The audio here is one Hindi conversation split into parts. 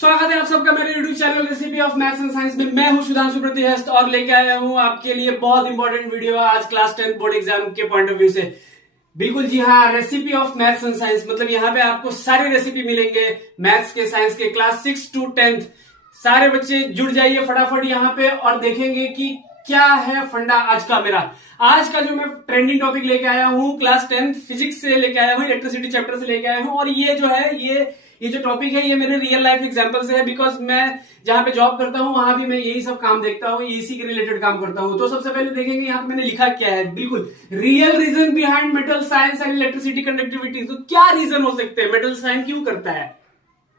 स्वागत है आप सबका मेरे YouTube channel recipe of maths and science में। मैं हूं सुधांशु प्रतिहस्त और लेके आया हूं आपके लिए बहुत इंपॉर्टेंट वीडियो आज क्लास 10 बोर्ड एग्जाम के पॉइंट ऑफ व्यू से। बिल्कुल जी हाँ, recipe of maths and science मतलब यहाँ पे आपको सारे रेसिपी मिलेंगे मैथ्स के, साइंस के, क्लास 6 to 10। सारे बच्चे जुड़ जाइए फटाफट यहाँ पे और देखेंगे कि क्या है फंडा आज का मेरा। आज का जो मैं ट्रेंडिंग टॉपिक लेके आया हूँ क्लास 10 फिजिक्स से लेके आया हूँ, इलेक्ट्रिसिटी चैप्टर से लेके आया हूँ। और ये जो है ये जो टॉपिक है ये मेरे रियल लाइफ एग्जांपल से है, बिकॉज मैं जहां पे जॉब करता हूँ वहां भी मैं यही सब काम देखता हूँ, इसी के रिलेटेड काम करता हूँ। तो सबसे पहले देखेंगे यहाँ पे मैंने लिखा क्या है। बिल्कुल, real reason behind metal science and electricity conductivity. तो क्या रीजन हो सकते हैं, मेटल साइंस क्यों करता है,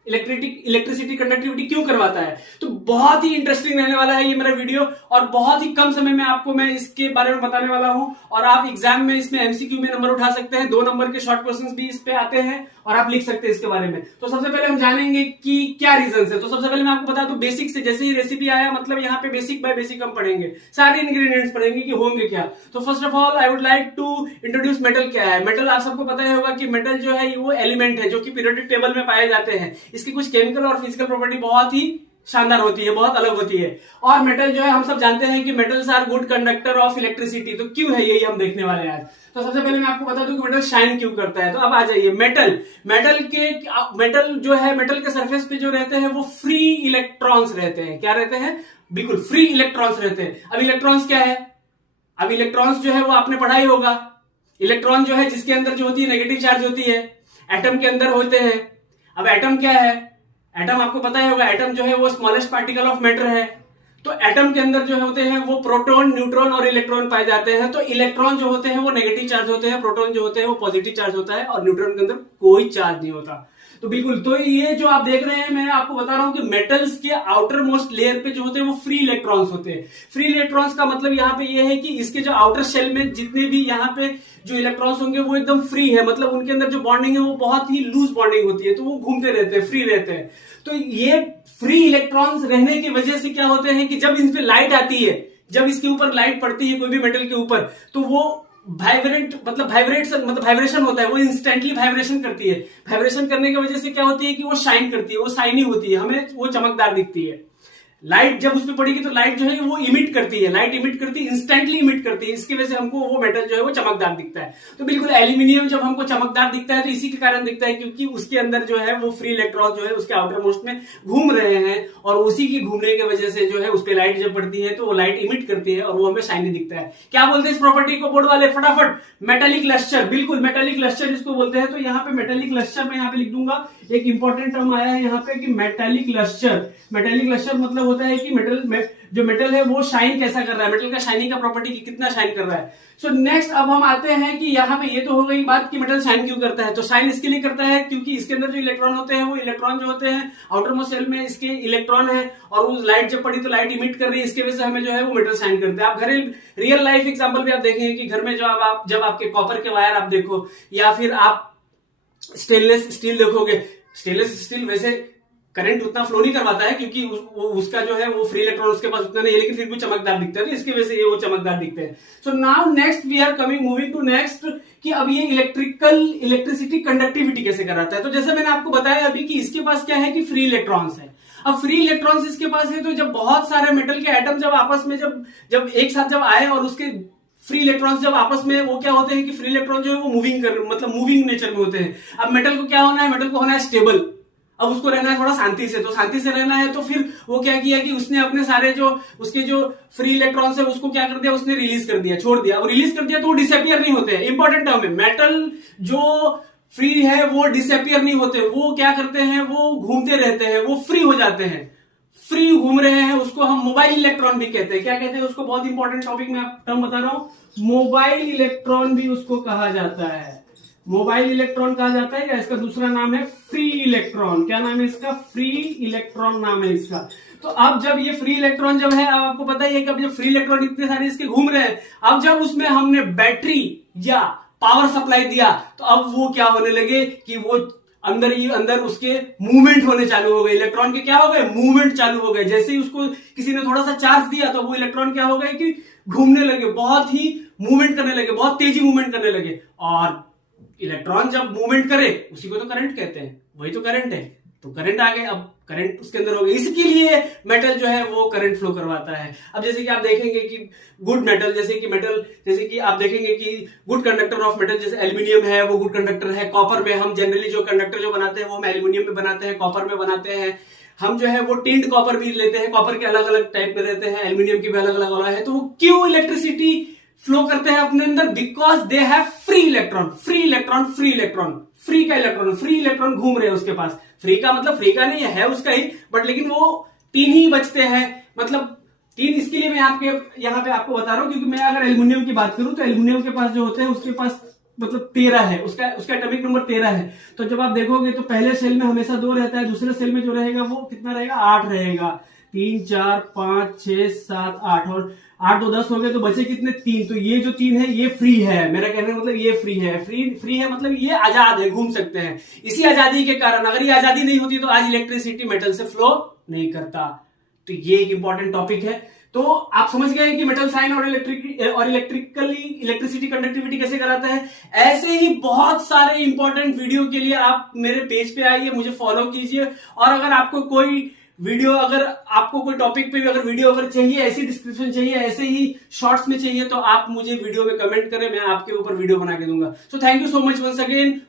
इलेक्ट्रिसिटी कंडक्टिविटी क्यों करवाता है। तो बहुत ही इंटरेस्टिंग रहने वाला है ये मेरा वीडियो और बहुत ही कम समय में आपको मैं इसके बारे में बताने वाला हूं। और आप एग्जाम में इसमें एमसीक्यू में नंबर उठा सकते हैं, 2 नंबर के शॉर्ट क्वेश्चंस भी इस पे आते हैं और आप लिख सकते हैं इसके बारे में। तो सबसे पहले हम जानेंगे कि क्या रीजन है। तो सबसे पहले मैं आपको बता दूं बेसिक से, जैसे ही रेसिपी आया मतलब यहाँ पे बेसिक बाय बेसिक हम पढ़ेंगे, सारे इंग्रेडिएंट्स पढ़ेंगे कि होंगे क्या। तो first of all I would like to introduce metal क्या है। मेटल आप सबको पता ही होगा कि मेटल जो है वो एलिमेंट है जो कि पीरियोडिक टेबल में पाए जाते हैं। इसकी कुछ केमिकल और फिजिकल प्रॉपर्टी बहुत ही शानदार होती है, बहुत अलग होती है। और मेटल जो है हम सब जानते हैं कि metals are good conductor of electricity. तो क्यों है यही हम देखने वाले हैं आज। तो सबसे पहले मैं आपको बता दूं कि मेटल शाइन क्यों करता है। तो अब आ जाइए मेटल जो है, मेटल के सरफेस पे जो रहते हैं वो फ्री इलेक्ट्रॉन्स रहते हैं। क्या रहते हैं? बिल्कुल फ्री इलेक्ट्रॉन्स रहते हैं। अब इलेक्ट्रॉन्स क्या है? अब इलेक्ट्रॉन्स जो है वो आपने पढ़ा ही होगा। इलेक्ट्रॉन जो है जिसके अंदर जो होती है नेगेटिव चार्ज होती है, एटम के अंदर होते हैं। अब एटम क्या है? एटम आपको पता ही होगा, एटम जो है वो स्मॉलेस्ट पार्टिकल ऑफ मैटर है। तो एटम के अंदर जो होते हैं वो प्रोटॉन, न्यूट्रॉन और इलेक्ट्रॉन पाए जाते हैं। तो इलेक्ट्रॉन जो होते हैं वो नेगेटिव चार्ज होते हैं, प्रोटॉन जो होते हैं वो पॉजिटिव चार्ज होता है और न्यूट्रॉन के अंदर कोई चार्ज नहीं होता। तो बिल्कुल, तो ये जो आप देख रहे हैं मैं आपको बता रहा हूं कि मेटल्स के आउटर मोस्ट लेयर पे जो होते हैं वो फ्री इलेक्ट्रॉन्स होते हैं। फ्री इलेक्ट्रॉन्स का मतलब यहाँ पे ये है कि इसके जो आउटर शेल में जितने भी यहाँ पे जो इलेक्ट्रॉन्स होंगे वो एकदम फ्री है, मतलब उनके अंदर जो बॉन्डिंग है वो बहुत ही लूज बॉन्डिंग होती है। तो वो घूमते रहते हैं, फ्री रहते हैं। तो ये फ्री इलेक्ट्रॉन्स रहने की वजह से क्या होते हैं कि जब इन पे लाइट आती है, जब इसके ऊपर लाइट पड़ती है कोई भी मेटल के ऊपर, तो वो वाइब्रेशन होता है, वो इंस्टेंटली वाइब्रेशन करती है। वाइब्रेशन करने की वजह से क्या होती है कि वो शाइन करती है, वो शाइनी होती है, हमें वो चमकदार दिखती है। लाइट जब उस पर पड़ेगी तो लाइट जो है वो इमिट करती है, लाइट इमिट करती है, इंस्टेंटली इमिट करती है। इसकी वजह से हमको वो मेटल जो है वो चमकदार दिखता है। तो बिल्कुल एल्यूमिनियम जब हमको चमकदार दिखता है तो इसी के कारण दिखता है क्योंकि उसके अंदर जो है वो फ्री इलेक्ट्रॉन जो है उसके आउटर मोस्ट में घूम रहे हैं और उसी की घूमने की वजह से जो है उस पर लाइट जब पड़ती है तो वो लाइट इमिट करती है और वो हमें शाइनी दिखता है। क्या बोलते हैं इस प्रॉपर्टी को बोर्ड वाले फटाफट? Metallic lustre. बिल्कुल, मेटालिक लस्टर जिसको बोलते हैं। तो यहाँ पे मेटालिक लस्टर में यहाँ पे लिख दूंगा, एक इंपॉर्टेंट टर्म आया है यहाँ पे कि मेटालिक लस्टर। मेटालिक लस्टर मतलब होता है कि जो मेटल है वो शाइन कैसा कर रहा है, मेटल का शाइनिंग का प्रॉपर्टी की कितना शाइन कर रहा है। सो नेक्स्ट अब हम आते हैं कि यहाँ पे ये तो हो गई बात कि मेटल शाइन क्यों करता है। तो शाइन इसके लिए करता है क्योंकि इसके अंदर जो इलेक्ट्रॉन होते हैं वो इलेक्ट्रॉन जो होते हैं आउटर मोस्ट शेल में इसके इलेक्ट्रॉन है और उस लाइट जब पड़ी तो लाइट इमिट कर रही है, इसकी वजह से हमें जो है वो मेटल शाइन करते हैं। आप घर रियल लाइफ एग्जाम्पल भी आप देखेंगे कि घर में जब आपके कॉपर के वायर आप देखो या फिर आप स्टेनलेस स्टील देखोगे, स्टेनलेस स्टील वैसे करंट उतना फ्लो नहीं करवाता है क्योंकि उसका जो है वो फ्री इलेक्ट्रॉन उसके पास उतना नहीं है, लेकिन फिर भी चमकदार दिखता है। तो इसकी वजह से ये वो चमकदार दिखते हैं। So now next we are moving to next कि अब ये इलेक्ट्रिसिटी कंडक्टिविटी कैसे कराता है। तो जैसे मैंने आपको बताया अभी कि इसके पास क्या है कि फ्री इलेक्ट्रॉन्स है। अब फ्री इलेक्ट्रॉन्स इसके पास है तो जब बहुत सारे मेटल के एटम जब आपस में जब एक साथ जब आए और उसके फ्री इलेक्ट्रॉन्स जब आपस में वो क्या होते हैं कि फ्री इलेक्ट्रॉन जो है वो मूविंग नेचर में होते हैं। अब मेटल को क्या होना है? मेटल को होना है स्टेबल। अब उसको रहना है थोड़ा शांति से, तो शांति से रहना है तो फिर वो क्या किया कि उसने अपने सारे उसके जो फ्री इलेक्ट्रॉन्स है उसको क्या कर दिया, उसने रिलीज कर दिया, छोड़ दिया। अब रिलीज कर दिया तो वो डिसअपियर नहीं होते हैं। इंपॉर्टेंट टर्म है, मेटल जो फ्री है वो डिसअपियर नहीं होते, वो क्या करते हैं, वो घूमते रहते हैं, वो फ्री हो जाते हैं। फ्री घूम रहे हैं उसको हम मोबाइल इलेक्ट्रॉन भी कहते हैं। क्या कहते हैं उसको? बहुत इंपॉर्टेंट टॉपिक में टर्म बता रहा हूं, मोबाइल इलेक्ट्रॉन भी उसको कहा जाता है। मोबाइल इलेक्ट्रॉन कहा जाता है। क्या इसका दूसरा नाम है? Free electron. क्या नाम है इसका? फ्री इलेक्ट्रॉन नाम है इसका। तो अब जब ये फ्री इलेक्ट्रॉन जब है, अब आपको पता ही है कि अब जब फ्री इलेक्ट्रॉन इतने सारे इसके घूम रहे हैं, अब जब उसमें हमने बैटरी या पावर सप्लाई दिया तो अब वो क्या होने लगे कि वो अंदर उसके मूवमेंट होने चालू हो गए। इलेक्ट्रॉन के क्या हो गए? मूवमेंट चालू हो गए। जैसे ही उसको किसी ने थोड़ा सा चार्ज दिया तो वो इलेक्ट्रॉन क्या हो गए कि घूमने लगे, बहुत ही मूवमेंट करने लगे, बहुत तेजी मूवमेंट करने लगे। और इलेक्ट्रॉन जब मूवमेंट करे उसी को तो करंट कहते हैं, वही तो करंट है। तो करंट आ गए, अब करंट उसके अंदर हो गया, इसके लिए मेटल जो है वो करंट फ्लो करवाता है। अब जैसे कि आप देखेंगे कि गुड मेटल, जैसे कि आप देखेंगे कि गुड कंडक्टर ऑफ मेटल, जैसे एल्यूमिनियम है वो गुड कंडक्टर है। कॉपर में हम जनरली जो कंडक्टर जो बनाते हैं वो हम एल्यूमिनियम में बनाते हैं, कॉपर में बनाते हैं। हम जो है वो टिंड कॉपर भी लेते हैं, कॉपर के अलग अलग टाइप में रहते हैं, एल्यूमिनियम की भी अलग अलग वाला है। तो वो क्यों इलेक्ट्रिसिटी फ्लो करते हैं अपने अंदर? Because they have free electron, free electron, free electron, free का इलेक्ट्रॉन, फ्री इलेक्ट्रॉन घूम रहे हैं उसके पास। फ्री का मतलब फ्री का नहीं है उसका ही, बट लेकिन वो 3 ही बचते हैं, मतलब 3। इसके लिए मैं यहाँ पे आपको बता रहा हूं, क्योंकि मैं अगर एल्यूमिनियम की बात करूं तो एल्यूमिनियम के पास जो होते हैं उसके पास मतलब 13 है, उसका एटॉमिक नंबर 13 है। तो जब आप देखोगे तो पहले सेल में हमेशा 2 रहता है, दूसरे सेल में जो रहेगा वो कितना रहेगा? 8 रहेगा। 3 4 5 6 7 8, और 8 2 10 हो गए, तो बचे कितने? 3। तो ये जो 3 है ये फ्री है, मेरा कहने का मतलब ये फ्री है। फ्री है मतलब ये आजाद है, घूम सकते हैं। इसी आजादी के कारण, अगर ये आजादी नहीं होती तो आज इलेक्ट्रिसिटी मेटल से फ्लो नहीं करता। तो ये एक इंपॉर्टेंट टॉपिक है। तो आप समझ गए कि मेटल साइन और इलेक्ट्रिसिटी कंडक्टिविटी कैसे कराता है। ऐसे ही बहुत सारे इंपॉर्टेंट वीडियो के लिए आप मेरे पेज पे आइए, मुझे फॉलो कीजिए। और अगर आपको कोई वीडियो, अगर आपको कोई टॉपिक पे भी अगर वीडियो अगर चाहिए, ऐसी डिस्क्रिप्शन चाहिए, ऐसे ही शॉर्ट्स में चाहिए, तो आप मुझे वीडियो में कमेंट करें, मैं आपके ऊपर वीडियो बना के दूंगा। So thank you so much once again.